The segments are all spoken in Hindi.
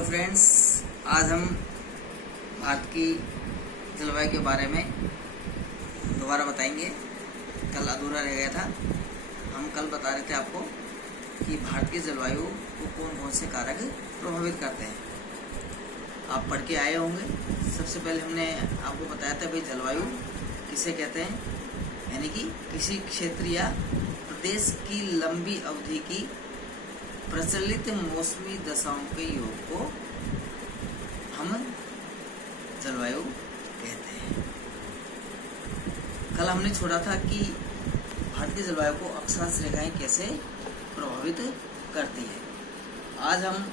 हेलो फ्रेंड्स, आज हम भारत की जलवायु के बारे में दोबारा बताएंगे। कल अधूरा रह गया था। हम कल बता रहे थे आपको कि भारत की जलवायु को कौन कौन से कारक प्रभावित करते हैं। आप पढ़ के आए होंगे। सबसे पहले हमने आपको बताया था भाई जलवायु किसे कहते हैं, यानी कि किसी क्षेत्र या प्रदेश की लंबी अवधि की प्रचलित मौसमी दशाओं के योग को हम जलवायु कहते हैं। कल हमने छोड़ा था कि भारत की जलवायु को अक्षांश रेखाएं कैसे प्रभावित करती है। आज हम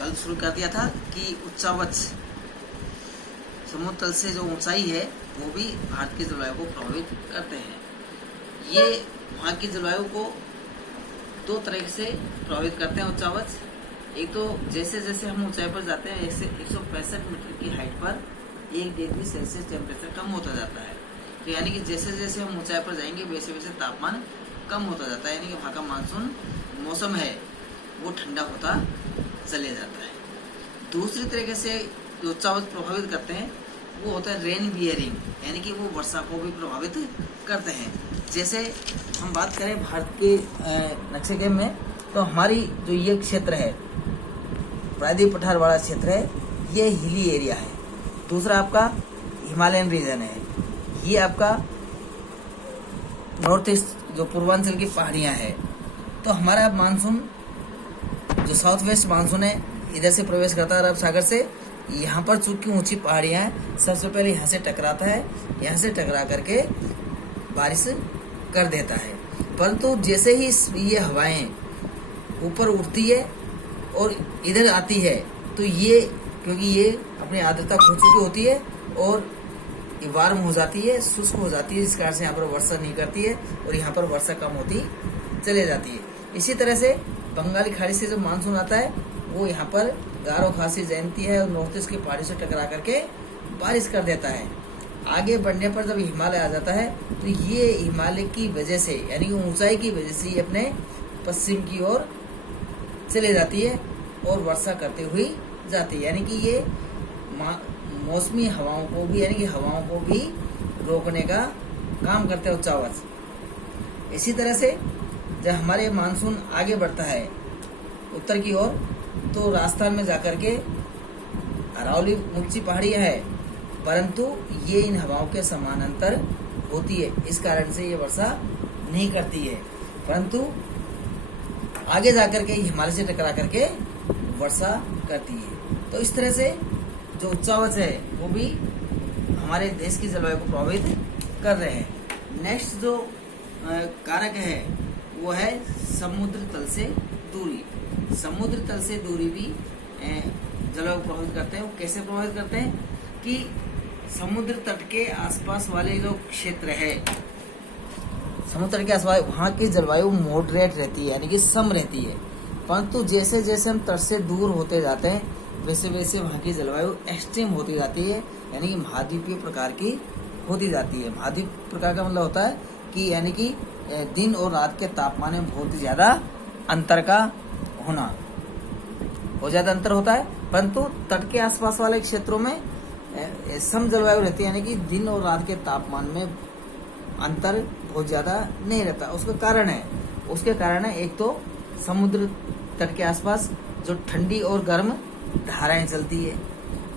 कल शुरू कर दिया था कि उच्चावच समुद्र तल से जो ऊंचाई है वो भी भारत की जलवायु को प्रभावित करते हैं। ये वहाँ की जलवायु को दो तरह से प्रभावित करते हैं उच्चावच। एक तो जैसे जैसे हम ऊंचाई पर जाते हैं, ऐसे 165 मीटर की हाइट पर 1 डिग्री सेल्सियस टेम्परेचर कम होता जाता है। तो यानी कि जैसे जैसे हम ऊंचाई पर जाएंगे वैसे वैसे तापमान कम होता जाता है, यानी कि वहाँ का मानसून मौसम है वो ठंडा होता चले जाता है। दूसरी तरीके से जो उच्चावच प्रभावित करते हैं वो होता है रेन बियरिंग, यानी कि वो वर्षा को भी प्रभावित करते हैं। जैसे हम बात करें भारत के नक्शे में, तो हमारी जो ये क्षेत्र है प्रायद्वीप पठार वाला क्षेत्र है, ये हिली एरिया है। दूसरा आपका हिमालयन रीजन है, ये आपका नॉर्थ ईस्ट जो पूर्वांचल की पहाड़ियाँ है। तो हमारा मानसून जो साउथ वेस्ट मानसून है इधर से प्रवेश करता है अरब सागर से। यहाँ पर चूंकि ऊंची पहाड़ियाँ हैं, सबसे पहले यहाँ से टकराता है, यहाँ से टकरा करके बारिश कर देता है। परंतु जैसे ही ये हवाएं ऊपर उठती है और इधर आती है, तो ये क्योंकि ये अपनी आर्द्रता खो चुकी होती है और वार्म हो जाती है, शुष्क हो जाती है, जिस कारण से यहाँ पर वर्षा नहीं करती है और यहाँ पर वर्षा कम होती चले जाती है। इसी तरह से बंगाली खाड़ी से जो मानसून आता है वो यहाँ पर गारो खासी जयंती है और नॉर्थ ईस्ट की पहाड़ी से टकरा करके बारिश कर देता है। आगे बढ़ने पर जब हिमालय आ जाता है तो ये हिमालय की वजह से, यानी कि ऊंचाई की वजह से ये अपने पश्चिम की ओर चले जाती है और वर्षा करते हुए जाती है। यानी कि ये मौसमी हवाओं को भी, यानी कि हवाओं को भी रोकने का काम करते हैं उच्चावच। इसी तरह से जब हमारे मानसून आगे बढ़ता है उत्तर की ओर, तो राजस्थान में जाकर के अरावली ऊंची पहाड़ियाँ है, परंतु ये इन हवाओं के समानांतर होती है, इस कारण से ये वर्षा नहीं करती है। परंतु आगे जाकर के हिमालय से टकरा करके वर्षा करती है। तो इस तरह से जो उच्चावच है वो भी हमारे देश की जलवायु को प्रभावित कर रहे हैं। नेक्स्ट जो कारक है वो है समुद्र तल से दूरी। समुद्र तल से दूरी भी जलवायु प्रभावित करते हैं। वो कैसे प्रभावित करते हैं कि समुद्र तट के आसपास वाले जो क्षेत्र है, समुद्र तट के आसपास वहाँ की जलवायु मॉडरेट रहती है, यानी कि सम रहती है। परंतु जैसे जैसे हम तट से दूर होते जाते हैं वैसे वैसे वहाँ की जलवायु एक्सट्रीम होती जाती है, यानी कि महाद्वीपीय प्रकार की होती जाती है। महाद्वीप प्रकार का मतलब होता है कि यानी कि दिन और रात के तापमान में बहुत ही ज़्यादा अंतर का होना, बहुत ज़्यादा अंतर होता है। परंतु तट के आसपास वाले क्षेत्रों में सम जलवायु रहती है, यानी कि दिन और रात के तापमान में अंतर बहुत ज़्यादा नहीं रहता। उसके कारण है एक तो समुद्र तट के आसपास जो ठंडी और गर्म धाराएं चलती है।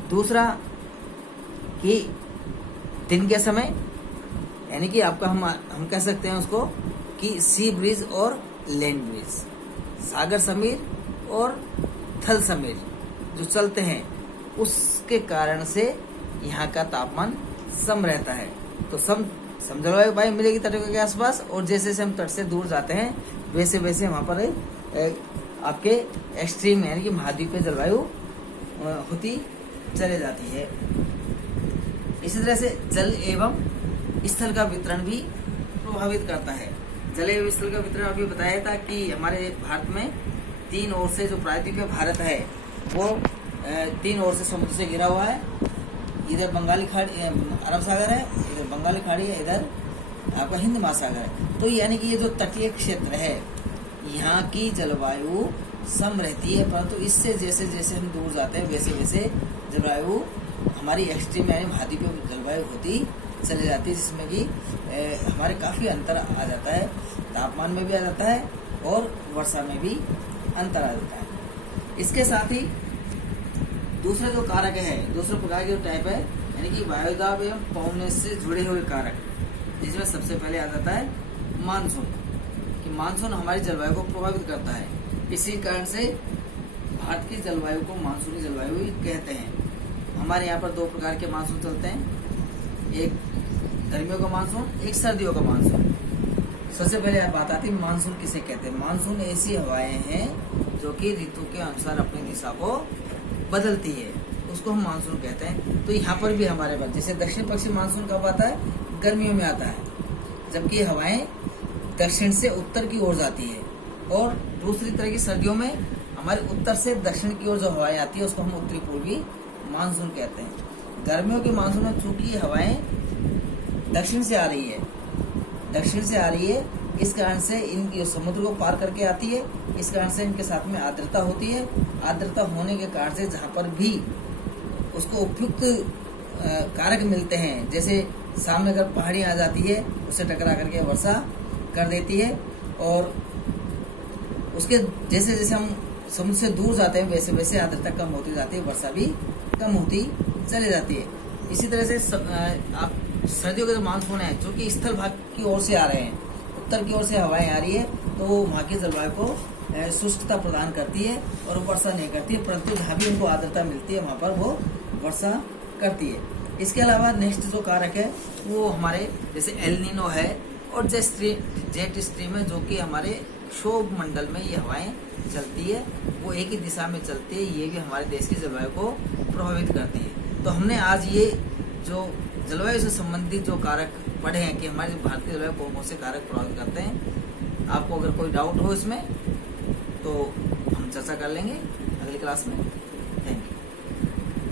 दूसरा कि दिन के समय, यानी कि आपका हम कह सकते हैं उसको कि सी ब्रीज और लैंड ब्रीज, सागर समीर और थल समीर जो चलते हैं, उसके कारण से यहाँ का तापमान सम रहता है। तो सम जलवायु वायु मिलेगी तटों के आसपास, और जैसे जैसे हम तट से दूर जाते हैं वैसे वैसे वहाँ पर आपके एक्सट्रीम, यानी कि महाद्वीपीय जलवायु होती चले जाती है। इसी तरह से जल एवं स्थल का वितरण भी प्रभावित करता है। जल एवं स्थल का वितरण अभी बताया था कि हमारे भारत में 3 ओर से जो प्रायद्वीपीय भारत है वो 3 ओर से समुद्र से घिरा हुआ है। इधर बंगाली खाड़ी अरब सागर है, इधर बंगाली खाड़ी है, इधर आपका हिंद महासागर है। तो यानी कि ये जो तटीय क्षेत्र है यहाँ की जलवायु सम रहती है, परंतु इससे जैसे जैसे हम दूर जाते हैं वैसे वैसे जलवायु हमारी एक्सट्रीम यानी भादी पे जलवायु होती चली जाती है, जिसमें कि हमारे काफ़ी अंतर आ जाता है, तापमान में भी आ जाता है और वर्षा में भी अंतर आ जाता है। इसके साथ ही दूसरे जो कारक है, दूसरे प्रकार के जो टाइप है, यानी कि वायुदाब एवं पवनवेग से जुड़े हुए कारक, जिसमें सबसे पहले आ जाता है मानसून। कि मानसून हमारी जलवायु को प्रभावित करता है। इसी कारण से भारत की जलवायु को मानसूनी जलवायु ही कहते हैं। हमारे यहाँ पर दो प्रकार के मानसून चलते हैं, एक गर्मियों का मानसून, एक सर्दियों का मानसून। सबसे पहले बात आती है मानसून किसे कहते हैं। मानसून ऐसी हवाएं हैं जो कि ऋतु के अनुसार अपनी दिशा को बदलती है, उसको हम मानसून कहते हैं। तो यहाँ पर भी हमारे पास जैसे दक्षिण पश्चिम मानसून कब आता है, गर्मियों में आता है, जबकि हवाएं दक्षिण से उत्तर की ओर जाती है। और दूसरी तरह की सर्दियों में हमारे उत्तर से दक्षिण की ओर जो हवाएं आती है उसको हम उत्तरी पूर्वी मानसून कहते हैं। गर्मियों के मानसून में चूंकि हवाएं दक्षिण से आ रही है, इस कारण से इन समुद्र को पार करके आती है, इस कारण से इनके साथ में आर्द्रता होती है। आर्द्रता होने के कारण से जहाँ पर भी उसको उपयुक्त कारक मिलते हैं, जैसे सामने अगर पहाड़ी आ जाती है उससे टकरा करके वर्षा कर देती है, और उसके जैसे जैसे हम समुद्र से दूर जाते हैं वैसे वैसे आर्द्रता कम होती जाती है, वर्षा भी कम होती चली जाती है। इसी तरह से आप सर्दियों के जो मानसून है, जो कि स्थल भाग की ओर से आ रहे हैं, उत्तर की ओर से हवाएं आ रही है, तो वो वहाँ की जलवायु को शुष्कता प्रदान करती है और वर्षा नहीं करती है, परंतु जहाँ भी उनको आर्द्रता मिलती है वहाँ पर वो वर्षा करती है। इसके अलावा नेक्स्ट जो कारक है वो हमारे जैसे एल नीनो है और जेट स्ट्रीम है, जो कि हमारे क्षोभ मंडल में ये हवाएं चलती है, वो एक ही दिशा में चलती है, ये भी हमारे देश की जलवायु को प्रभावित करती है। तो हमने आज ये जो जलवायु से संबंधित जो कारक पढ़े हैं कि हमारे भारत की जलवायु कौन कौन से कारक प्रभावित करते हैं। आपको अगर कोई डाउट हो इसमें तो हम चर्चा कर लेंगे अगली क्लास में। Thank you.